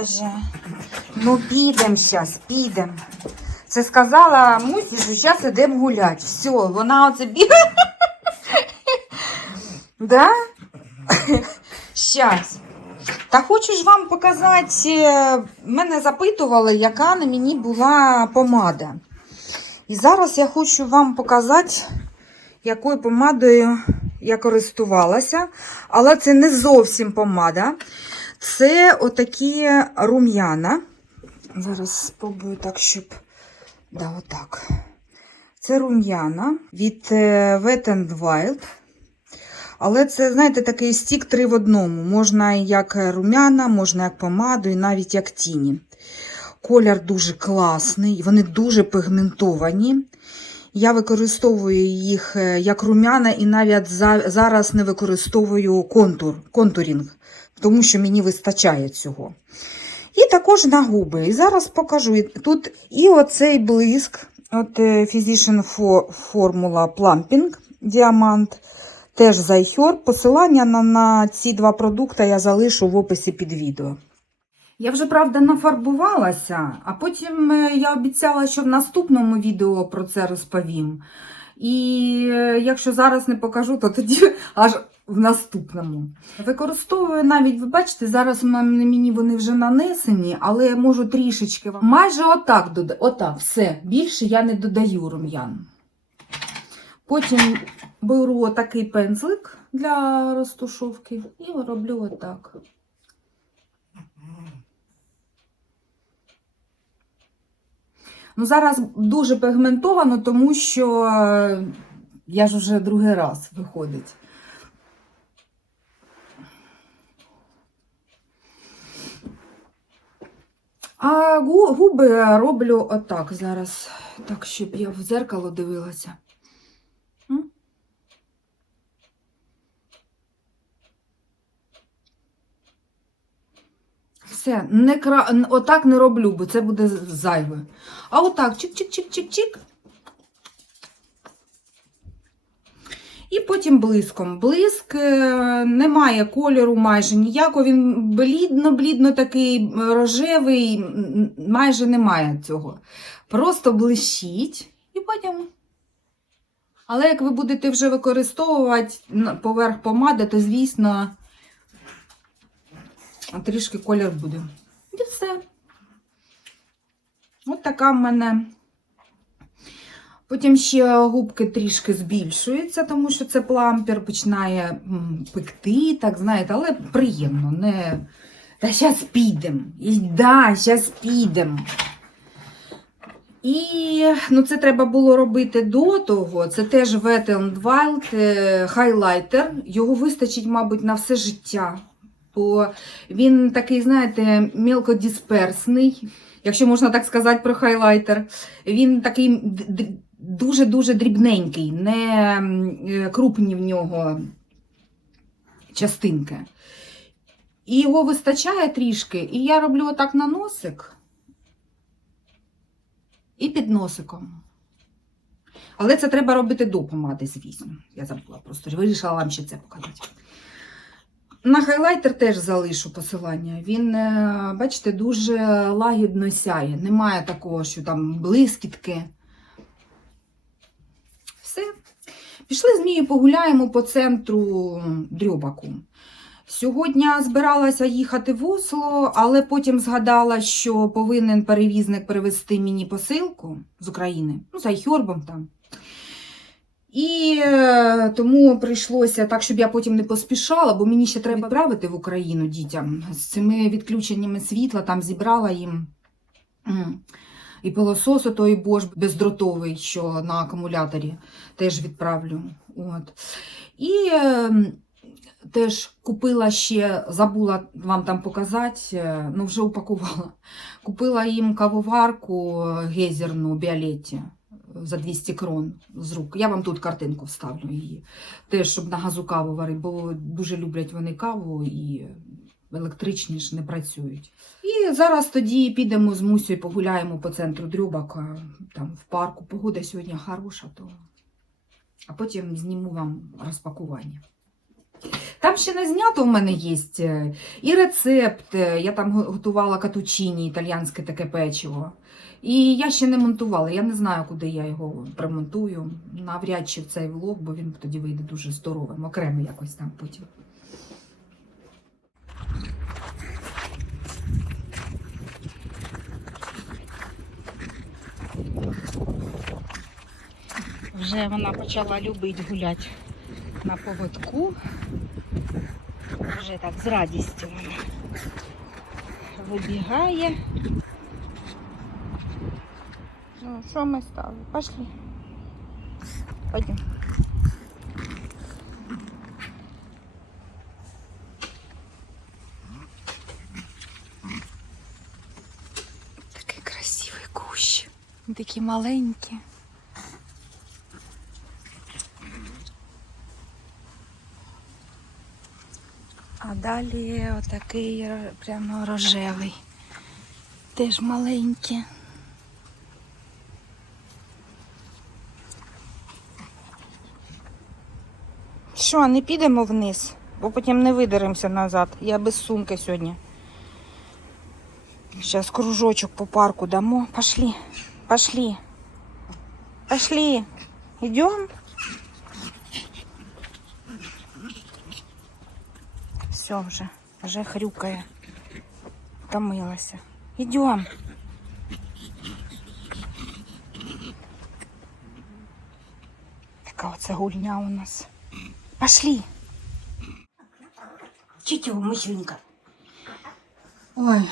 Боже. Ну, підемо зараз, підемо. Це сказала Мусі, що зараз йдемо гуляти. Все, вона оце бігає. Да? Щас. Та хочу ж вам показати, е, мене запитували, яка на мені була помада. І зараз я хочу вам показати, якою помадою я користувалася. Але це не зовсім помада. Це отакі рум'яна. Зараз спробую так, щоб. Да, отак. Це рум'яна від е, Wet n Wild. Але це, знаєте, такий стік три в одному. Можна як рум'яна, можна як помаду, і навіть як тіні. Колір дуже класний, вони дуже пігментовані. Я використовую їх е, як рум'яна і навіть зараз не використовую контур, контурінг, тому що мені вистачає цього. І також на губи. І зараз покажу. Тут і оцей блиск, от е, Physician Formula Plumping Діамант. Теж зайхер. Посилання на, на ці два продукти я залишу в описі під відео. Я вже, правда, нафарбувалася, а потім е, я обіцяла, що в наступному відео про це розповім. І е, якщо зараз не покажу, то тоді аж в наступному. Використовую навіть, ви бачите, зараз на мені вони вже нанесені, але я можу трішечки вам- майже отак додати. Отак, все. Більше я не додаю рум'ян. Потім беру отакий пензлик для розтушовки і роблю отак. Ну, зараз дуже пігментовано, тому що е, я ж вже другий раз виходить. А губи роблю отак зараз, так, щоб я в дзеркало дивилася. Все, не кра... отак не роблю, бо це буде зайве. А отак, чик-чик-чик-чик-чик. І потім блиском. Блиск е, не має кольору майже ніякого. Він блідно-блідно такий рожевий, майже немає цього. Просто блищить і потім. Але як ви будете вже використовувати поверх помади, то, звісно, трішки колір буде. І все. От така в мене. Потім ще губки трішки збільшуються, тому що це плампер починає пекти, так знаєте, але приємно. Не... Та зараз підемо. І да, зараз підемо. І ну, це треба було робити до того. Це теж Wet n Wild е, хайлайтер. Його вистачить, мабуть, на все життя. Бо він такий, знаєте, мелкодисперсний, якщо можна так сказати про хайлайтер. Він такий дуже-дуже дрібненький, не е, крупні в нього частинки. І його вистачає трішки. І я роблю отак на носик і під носиком. Але це треба робити до помади, звісно. Я забула просто вирішила вам ще це показати. На хайлайтер теж залишу посилання. Він, е, бачите, дуже лагідно сяє. Немає такого, що там блискітки. Все. Пішли з Мією погуляємо по центру Дрьобаку. Сьогодні збиралася їхати в Осло, але потім згадала, що повинен перевізник привезти мені посилку з України, ну, за Айхьорбом там. І е, тому прийшлося так, щоб я потім не поспішала, бо мені ще треба відправити в Україну дітям. З цими відключеннями світла там зібрала їм і пилосос той Bosch бездротовий, що на акумуляторі теж відправлю. От. І е, теж купила ще, забула вам там показати, е, ну вже упакувала. Купила їм кавоварку гейзерну Біолетті за 200 крон з рук. Я вам тут картинку вставлю її. Теж, щоб на газу каву варити, бо дуже люблять вони каву і електричні ж не працюють. І зараз тоді підемо з Мусею погуляємо по центру Дрюбака, там в парку. Погода сьогодні хороша, то... а потім зніму вам розпакування. Там ще не знято в мене є е, і рецепт. е, Я там готувала катучині, італіянське таке печиво. І я ще не монтувала. Я не знаю, куди я його примонтую. Навряд чи в цей влог, бо він тоді вийде дуже здоровим. Окремо якось там потім. Вже вона почала любити гуляти на поводку. Вже так з радістю вона вибігає. Ну, що ми стали? Пошли. Пойдем. Такий красивий кущ. Такі маленькі. Далі отакий прямо рожевий. Теж маленький. Що, не підемо вниз, бо потім не видеремося назад. Я без сумки сьогодні. Зараз кружочок по парку дамо. Пошли. Пошли. Пошли. Идем? Все вже, вже хрюкає. Втомилася. Ідем. Така оце гульня у нас. Пошли. Чітю, мишенька. Ой.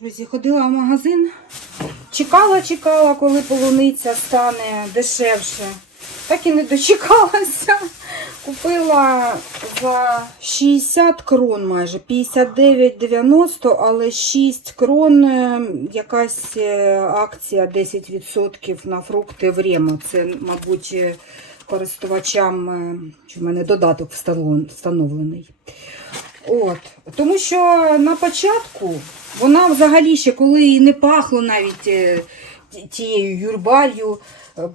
Друзі, ходила в магазин. Чекала, чекала, коли полуниця стане дешевше. Так і не дочекалася. Купила за 60 крон майже, 59,90, але 6 крон е, якась е, акція 10% на фрукти в Ремо. Це, мабуть, е, користувачам, чи в мене додаток встановлений. От. Тому що на початку вона взагалі ще коли і не пахло навіть тією юрбалью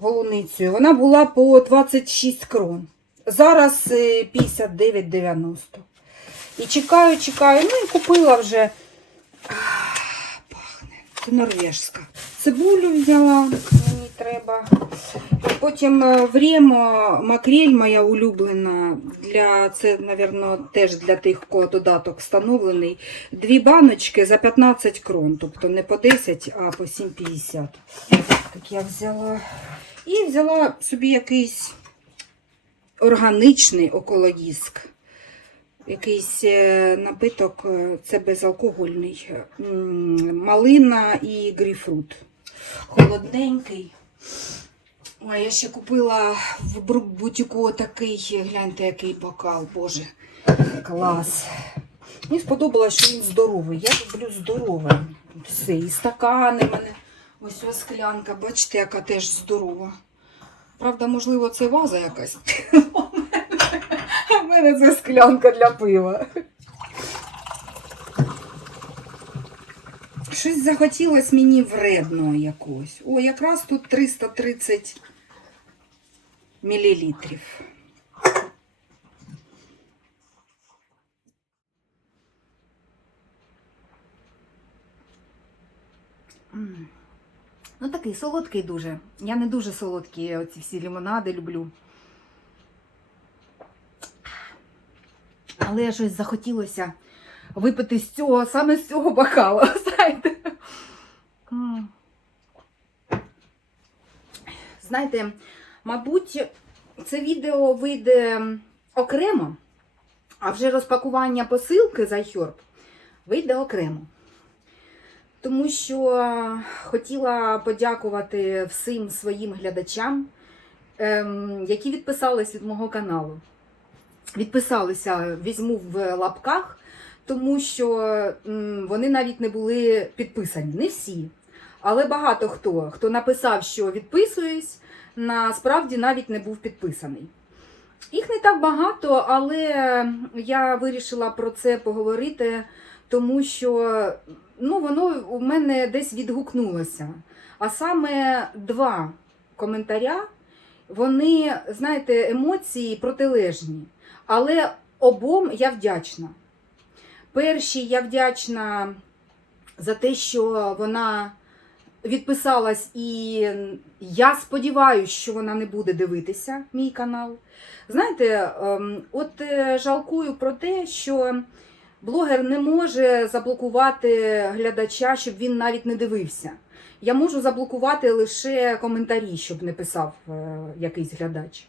полуницею, вона була по 26 крон. Зараз е, 59,90. І чекаю, чекаю. Ну і купила вже. Ах, Пахне. Це норвежська. Цибулю взяла, мені треба. Потім е, Времо макрель моя улюблена. Для, це, мабуть, теж для тих, у кого додаток встановлений. Дві баночки за 15 крон. Тобто не по 10, а по 7,50. Так я взяла. І взяла собі якийсь органічний окологіск. Якийсь е, напиток, е, це безалкогольний. Малина і грейпфрут. Холодненький. Ой, я ще купила в бутіку такий, гляньте, який бокал, боже, клас. Мені сподобалось, що він здоровий. Я люблю здорове. Все, і стакани в мене. Ось ось склянка, бачите, яка теж здорова. Правда, можливо, це ваза якась. В мене це склянка для пива. Щось захотілося мені вредного якогось. О, якраз тут 330 мілілітрів. М. Ну, такий солодкий дуже. Я не дуже солодкі оці всі лимонади люблю. Але щось захотілося випити з цього, саме з цього бокала, знаєте. Знаєте, мабуть, це відео вийде окремо, а вже розпакування посилки за Хьорб вийде окремо. Тому що хотіла подякувати всім своїм глядачам, ем, які відписались від мого каналу. Відписалися, візьму в лапках, тому що вони навіть не були підписані. Не всі. Але багато хто, хто написав, що відписуюсь, насправді навіть не був підписаний. Їх не так багато, але я вирішила про це поговорити, тому що ну, воно у мене десь відгукнулося. А саме два коментаря, вони, знаєте, емоції протилежні. Але обом я вдячна. Першій я вдячна за те, що вона відписалась, і я сподіваюся, що вона не буде дивитися мій канал. Знаєте, ем, от е, жалкую про те, що блогер не може заблокувати глядача, щоб він навіть не дивився. Я можу заблокувати лише коментарі, щоб не писав е, якийсь глядач.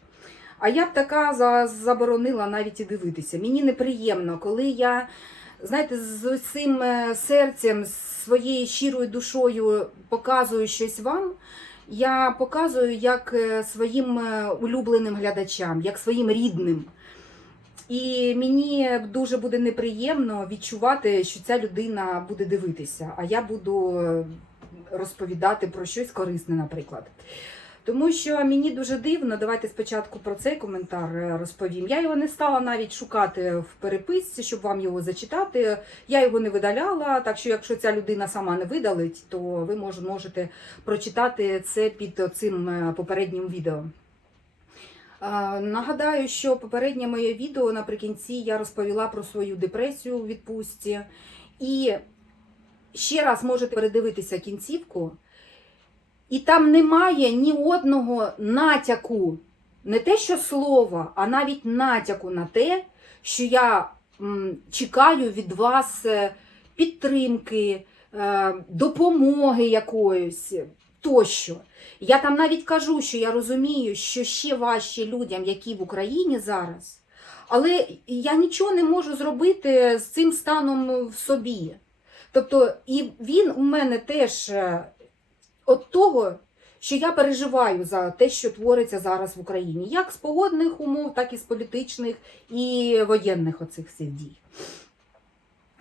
А я б така заборонила навіть і дивитися. Мені неприємно, коли я, знаєте, з цим е, серцем, з своєю щирою душою показую щось вам. Я показую як е, своїм улюбленим глядачам, як своїм рідним. І мені дуже буде неприємно відчувати, що ця людина буде дивитися, а я буду е, розповідати про щось корисне, наприклад. Тому що мені дуже дивно, давайте спочатку про цей коментар е, розповім. Я його не стала навіть шукати в переписці, щоб вам його зачитати. Я його не видаляла, так що якщо ця людина сама не видалить, то ви можете прочитати це під цим е, попереднім відео. Нагадаю, що попереднє моє відео наприкінці я розповіла про свою депресію у відпустці. І ще раз можете передивитися кінцівку. І там немає ні одного натяку, не те, що слова, а навіть натяку на те, що я чекаю від вас е, підтримки, е, допомоги якоїсь тощо. Я там навіть кажу, що я розумію, що ще важче людям, які в Україні зараз, але я нічого не можу зробити з цим станом в собі. Тобто, і він у мене теж е, от того, що я переживаю за те, що твориться зараз в Україні, як з погодних умов, так і з політичних і воєнних оцих всіх дій.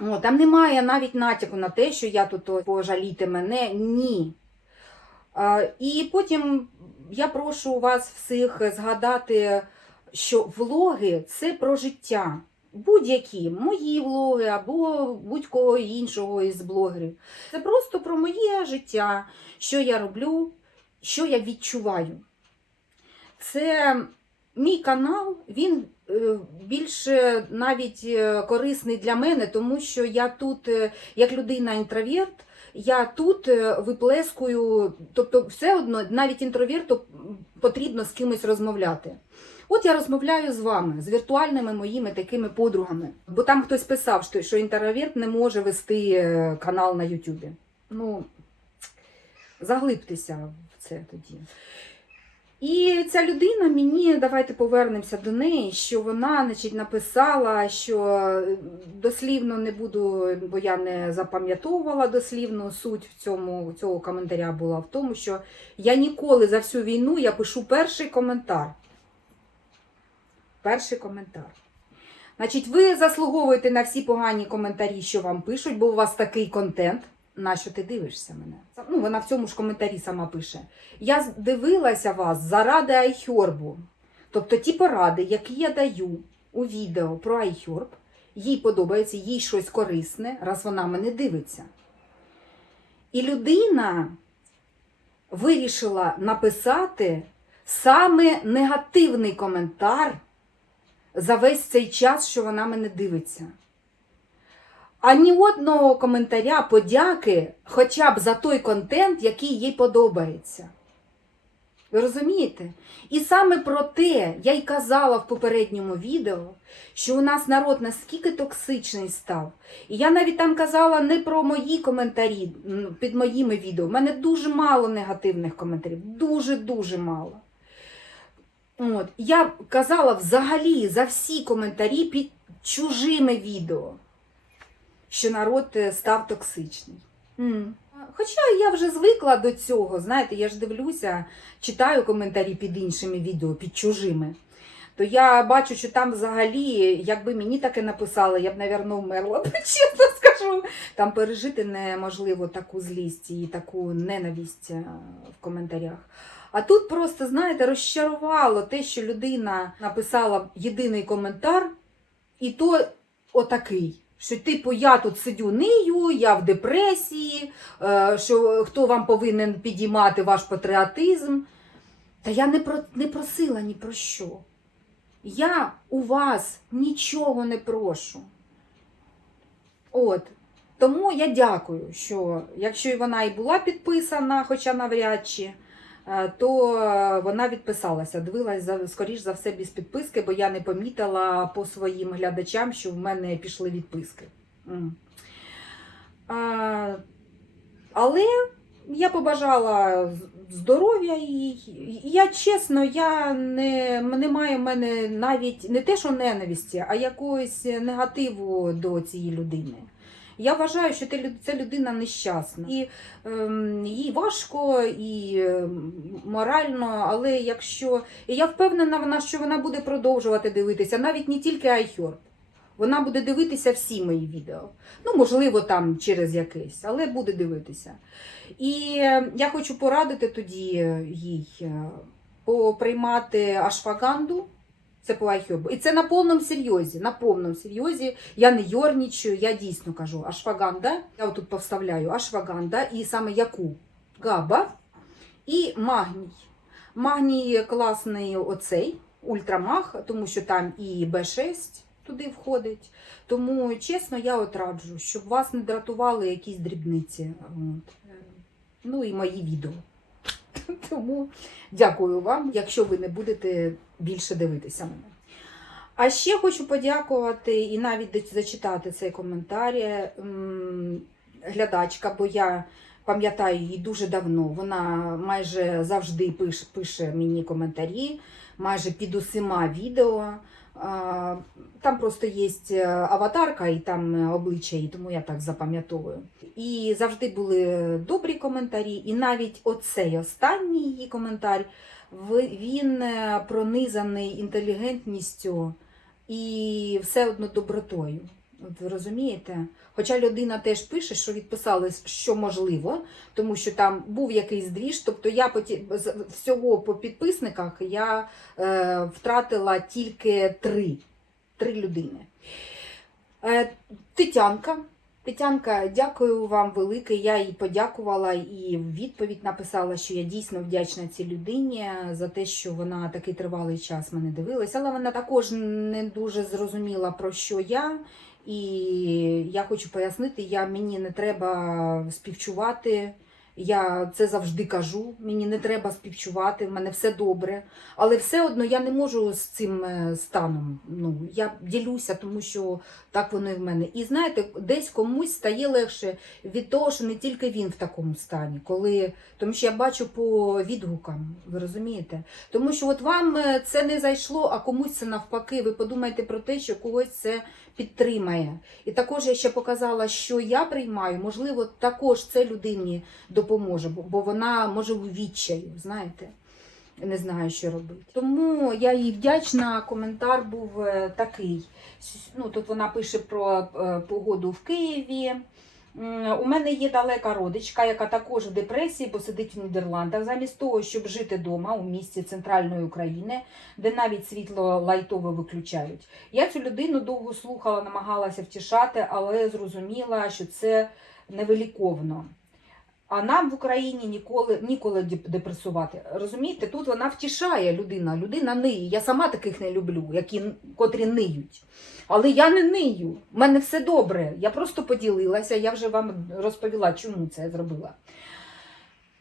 О, там немає навіть натяку на те, що я тут о, пожалійте мене. Ні. І потім я прошу вас всіх згадати, що влоги це про життя. Будь-які мої влоги або будь-кого іншого із блогерів. Це просто про моє життя, що я роблю, що я відчуваю. Це мій канал, він е, більше навіть е, корисний для мене, тому що я тут, е, як людина-інтроверт, я тут е, виплескую, тобто все одно, навіть інтроверту потрібно з кимось розмовляти. От я розмовляю з вами, з віртуальними моїми такими подругами. Бо там хтось писав, що, що інтроверт не може вести е, канал на Ютубі. Ну, заглибтеся в це тоді. І ця людина мені, давайте повернемося до неї, що вона значить, написала, що е, дослівно не буду, бо я не запам'ятовувала дослівно суть в цьому цього коментаря була в тому, що я ніколи за всю війну я пишу перший коментар. Перший коментар. Значить, ви заслуговуєте на всі погані коментарі, що вам пишуть, бо у вас такий контент. На що ти дивишся мене? Ну, вона в цьому ж коментарі сама пише. Я дивилася вас заради айхьорбу. Тобто ті поради, які я даю у відео про айхьорб, їй подобається, їй щось корисне, раз вона мене дивиться. І людина вирішила написати саме негативний коментар за весь цей час, що вона мене дивиться. А ні одного коментаря подяки хоча б за той контент, який їй подобається. Ви розумієте? І саме про те я й казала в попередньому відео, що у нас народ наскільки токсичний став. І я навіть там казала не про мої коментарі під моїми відео. У мене дуже мало негативних коментарів. Дуже-дуже мало. От. Я казала взагалі за всі коментарі під чужими відео що народ е, став токсичний. М. Хоча я вже звикла до цього, знаєте, я ж дивлюся, читаю коментарі під іншими відео, під чужими. То я бачу, що там взагалі, якби мені таке написали, я б, напевно, вмерла, чесно скажу. Там пережити неможливо таку злість і таку ненависть е, в коментарях. А тут просто, знаєте, розчарувало те, що людина написала єдиний коментар, і то отакий. Що, типу, я тут сидю нию, я в депресії, е, що хто вам повинен підіймати ваш патріотизм. Та я не, про, не просила ні про що. Я у вас нічого не прошу. От. Тому я дякую, що якщо вона і була підписана, хоча навряд чи, то е, вона відписалася. Дивилась за скоріш за все без підписки, бо я не помітила по своїм глядачам, що в мене пішли відписки. А, але я побажала здоров'я їй. Я чесно, я не, немає в мене навіть не те, що ненависті, а якогось негативу до цієї людини. Я вважаю, що ця людина нещасна. І ем, їй важко, і ем, морально, але якщо. І я впевнена, що вона буде продовжувати дивитися, навіть не тільки iHerb. Вона буде дивитися всі мої відео. Ну, можливо, там через якесь, але буде дивитися. І е, я хочу порадити тоді їй е, поприймати ашфаганду. Це по. І це на повному серйозі. На повному серйозі. Я не йорнічую, я дійсно кажу ашфаганда. Я отут повставляю ашфаганда і саме яку? Габа і магній. Магній класний оцей, ультрамаг, тому що там і Б6 туди входить. Тому, чесно, я от раджу, щоб вас не дратували якісь дрібниці. От. Ну і мої відео. Тому дякую вам, якщо ви не будете більше дивитися мене. А ще хочу подякувати і навіть зачитати цей коментар. Глядачка, бо я пам'ятаю її дуже давно. Вона майже завжди пише, пише мені коментарі, майже під усіма відео. Там просто є аватарка і там обличчя, і тому я так запам'ятовую. І завжди були добрі коментарі, і навіть оцей останній її коментар, він е, пронизаний інтелігентністю і все одно добротою. От ви розумієте? Хоча людина теж пише, що відписалась, що можливо, тому що там був якийсь двіж. Тобто я по ті- з- всього по підписниках я е, втратила тільки три, три людини. Е, Тетянка. Тетянка, дякую вам велике. Я їй подякувала і відповідь написала, що я дійсно вдячна цій людині за те, що вона такий тривалий час мене дивилась. Але вона також не дуже зрозуміла, про що я. І я хочу пояснити, я, мені не треба співчувати. Я це завжди кажу. Мені не треба співчувати, в мене все добре. Але все одно я не можу з цим е, станом. Ну, я ділюся, тому що так воно і в мене. І знаєте, десь комусь стає легше від того, що не тільки він в такому стані, коли тому що я бачу по відгукам, ви розумієте? Тому що от вам е, це не зайшло, а комусь це навпаки. Ви подумайте про те, що когось це підтримає. І також я ще показала, що я приймаю, можливо, також це людині допоможе, бо- вона може у відчаю, знаєте. Не знаю, що робити. Тому я їй вдячна. Коментар був е, такий. Ну, тут вона пише про е, погоду в Києві. У мене є далека родичка, яка також в депресії, бо сидить в Нідерландах. Замість того, щоб жити вдома у місті центральної України, де навіть світло лайтове виключають. Я цю людину довго слухала, намагалася втішати, але зрозуміла, що це невиліковно. А нам в Україні ніколи ніколи деп- депресувати. Розумієте, тут вона втішає людина, людина ниє. Я сама таких не люблю, які котрі ниють. Але я не нию. У мене все добре. Я просто поділилася. Я вже вам розповіла, чому це я зробила.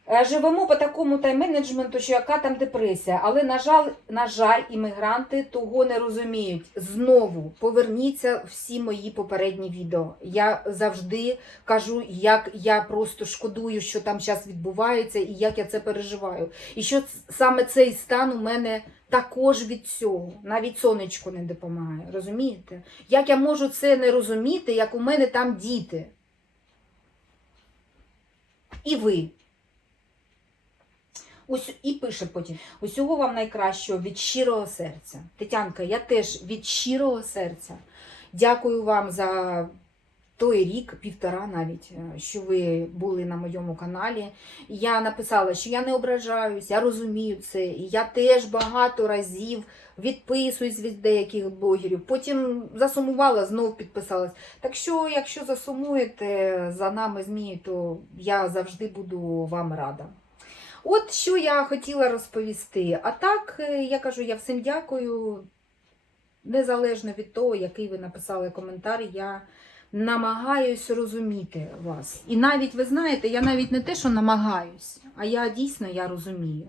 Е, Живемо по такому тайм-менеджменту, що яка там депресія. Але, на жаль, на жаль, іммігранти того не розуміють. Знову поверніться всі мої попередні відео. Я завжди кажу, як я просто шкодую, що там зараз відбувається, і як я це переживаю. І що саме цей стан у мене також від цього. Навіть сонечко не допомагає. Розумієте? Як я можу це не розуміти, як у мене там діти? І ви. Ось і пише потім: усього вам найкращого від щирого серця. Тетянка, я теж від щирого серця дякую вам за той рік, півтора навіть, е, що ви були на моєму каналі. Я написала, що я не ображаюсь, я розумію це. Я теж багато разів відписуюсь від деяких блогерів. Потім засумувала, знов підписалась. Так що, якщо засумуєте за нами змі, то я завжди буду вам рада. От що я хотіла розповісти. А так, е, я кажу, я всім дякую. Незалежно від того, який ви написали коментар, я намагаюсь розуміти вас. І навіть, ви знаєте, я навіть не те, що намагаюсь, а я дійсно я розумію.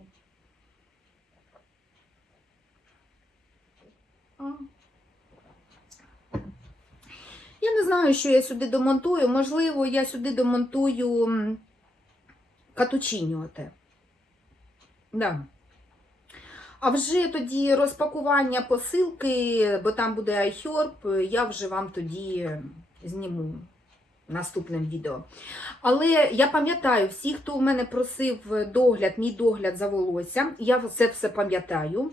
Я не знаю, що я сюди домонтую. Можливо, я сюди домонтую катучиню оте. Да. А вже тоді розпакування посилки, бо там буде iHerb, я вже вам тоді зніму наступним відео. Але я пам'ятаю, всі, хто в мене просив догляд, мій догляд за волоссям, я це все пам'ятаю.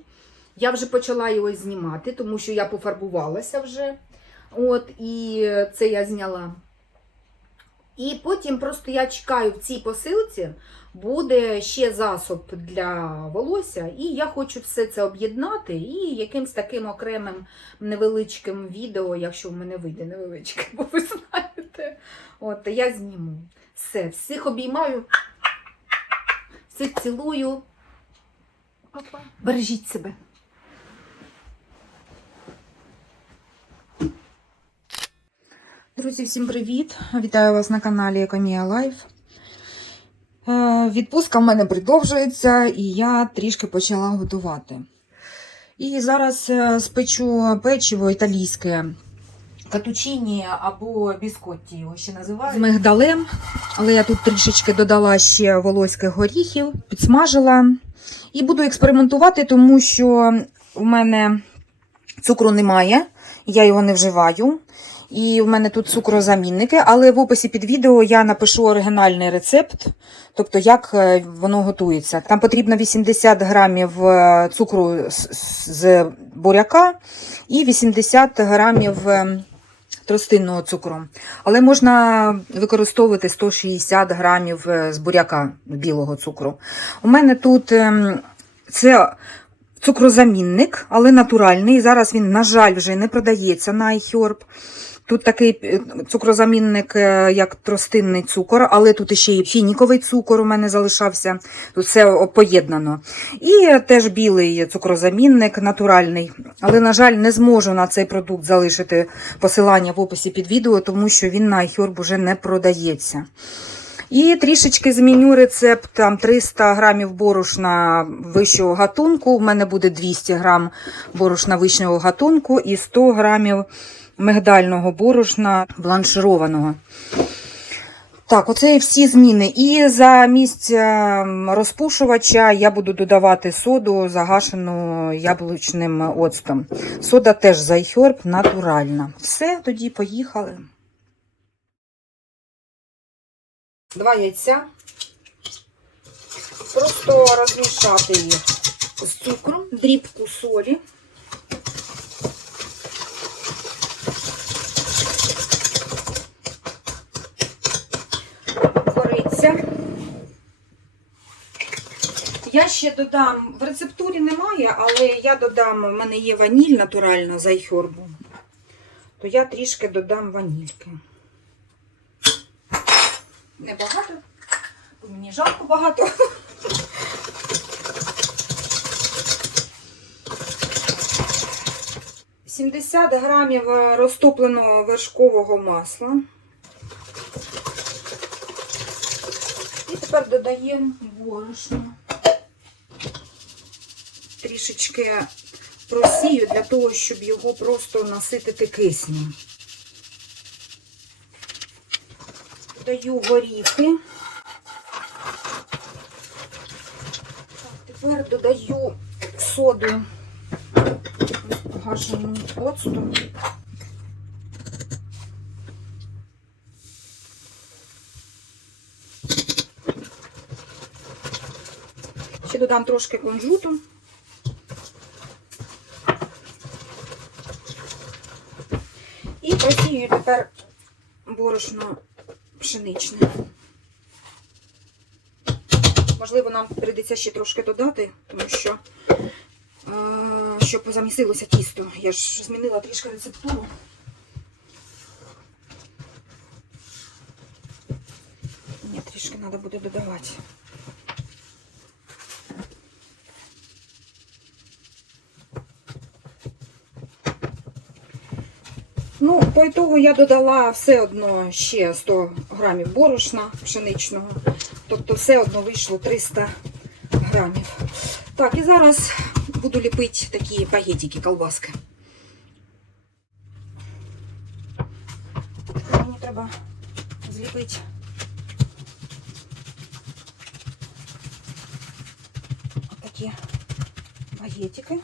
Я вже почала його знімати, тому що я пофарбувалася вже. От, і це я зняла. І потім просто я чекаю в цій посилці, буде ще засоб для волосся, і я хочу все це об'єднати і якимсь таким окремим невеличким відео, якщо в мене вийде невеличке, бо ви знаєте, от я зніму. Все, всіх обіймаю, всіх цілую. Бережіть себе. Друзі, всім привіт! Вітаю вас на каналі Екомія Лайф. Е, Відпустка в мене продовжується, і я трішки почала готувати. І зараз е, спечу печиво італійське катучині або біскотті, його ще називають. З мигдалем, але я тут трішечки додала ще волоських горіхів, підсмажила. І буду експериментувати, тому що у мене цукру немає, я його не вживаю. І в мене тут цукрозамінники, але в описі під відео я напишу оригінальний рецепт, тобто як е, воно готується. Там потрібно 80 грамів е, цукру з- буряка і 80 грамів е, тростинного цукру. Але можна використовувати 160 грамів з буряка білого цукру. У мене тут ем, це цукрозамінник, але натуральний. Зараз він, на жаль, вже не продається на iHerb. Тут такий е, цукрозамінник, е, як тростинний цукор, але тут ще і фініковий цукор у мене залишався. Тут все поєднано. І теж білий цукрозамінник, натуральний. Але, на жаль, не зможу на цей продукт залишити посилання в описі під відео, тому що він на iHerb уже не продається. І трішечки зміню рецепт, там 300 грамів борошна вищого гатунку, у мене буде 200 грам борошна вищого гатунку і 100 грамів мигдального борошна бланшированого. Так, оце і всі зміни. І замість е, розпушувача я буду додавати соду, загашену яблучним оцтом. Сода теж з натуральна. Все, тоді поїхали. Два яйця. Просто розмішати їх з цукром, дрібку солі. кориця. Я ще додам, в рецептурі немає, але я додам, в мене є ваніль натуральна з айхорбу, то я трішки додам ванільки. Небагато, бо мені жарко багато. Сімдесят грамів е, розтопленого вершкового масла. І тепер додаємо борошно. Трішечки просію для того, щоб його просто наситити киснем. Додаю горіхи. Тепер додаю соду гашену оцту. Ще додам трошки кунжуту. І просію тепер борошно пшеничне. Можливо, нам прийдеться ще трошки додати, тому що, е, щоб замісилося тісто. Я ж змінила трішки рецептуру. Ні, трішки треба буде додавати. Ну, по ітогу я додала все одно ще 100 грамів борошна пшеничного. Тобто все одно вийшло 300 грамів. Так, і зараз буду ліпити такі пагетики, колбаски. Мені треба зліпити такі багетики.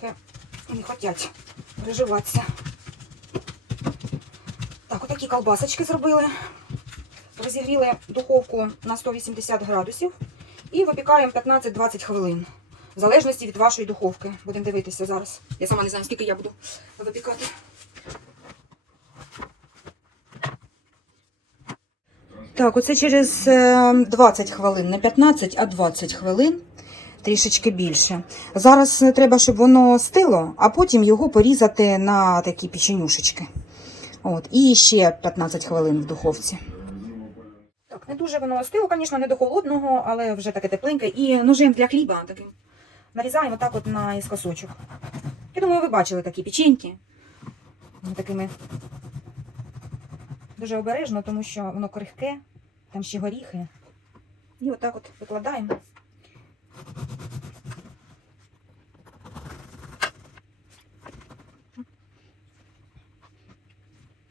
Горіхи не хочуть приживатися. Так, отакі колбасочки зробили. Розігріли духовку на 180 градусів і випікаємо 15-20 хвилин. В залежності від вашої духовки. Будемо дивитися зараз. Я сама не знаю, скільки я буду випікати. Так, оце через е, 20 хвилин, не 15, а 20 хвилин. Трішечки більше. Зараз е, треба, щоб воно стило, а потім його порізати на такі печенюшечки. От, і ще 15 хвилин в духовці. Так, не дуже воно остило, звісно, не до холодного, але вже таке тепленьке. І ножем для хліба таким нарізаємо так от на іскосочок. Я думаю, ви бачили такі печеньки. Такими дуже обережно, тому що воно крихке, там ще горіхи. І отак от викладаємо.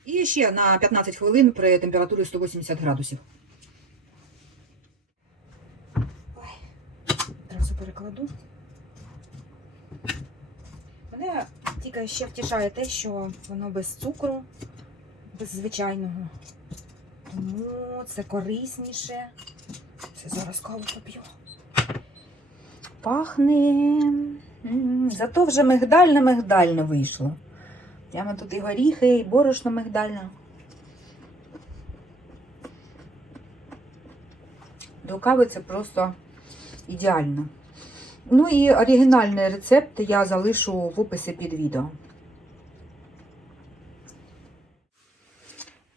І ще на 15 хвилин при температурі 180 градусів. Одразу перекладу. Мене тільки ще втішає те, що воно без цукру, без звичайного. Тому це корисніше. Це зараз каву поп'ю. Пахне. Зато вже мигдальне-мигдальне вийшло. Прямо тут і горіхи, і борошно мигдальне. До кави це просто ідеально. Ну і оригінальний рецепт я залишу в описі під відео.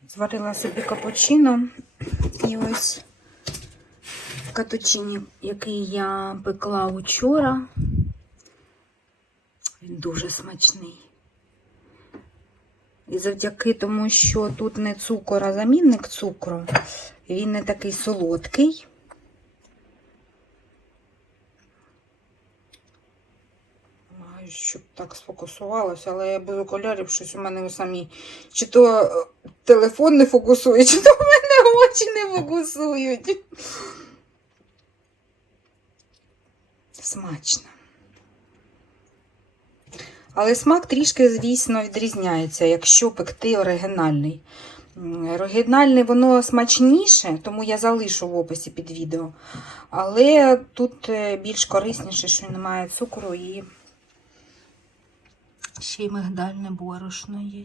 Зварила собі капучино. І ось катучині, який я пекла учора. Він дуже смачний. І завдяки тому, що тут не цукор, а замінник цукру, він не такий солодкий. Намагаюсь, щоб так сфокусувалося, але я без окулярів щось у мене самі. Чи то е, телефон не фокусує, чи то в мене очі не фокусують. Смачно. Але смак трішки, звісно, відрізняється, якщо пекти оригінальний. М, Оригінальний воно смачніше, тому я залишу в описі під відео. Але тут е, більш корисніше, що немає цукру і ще й мигдальне борошно є.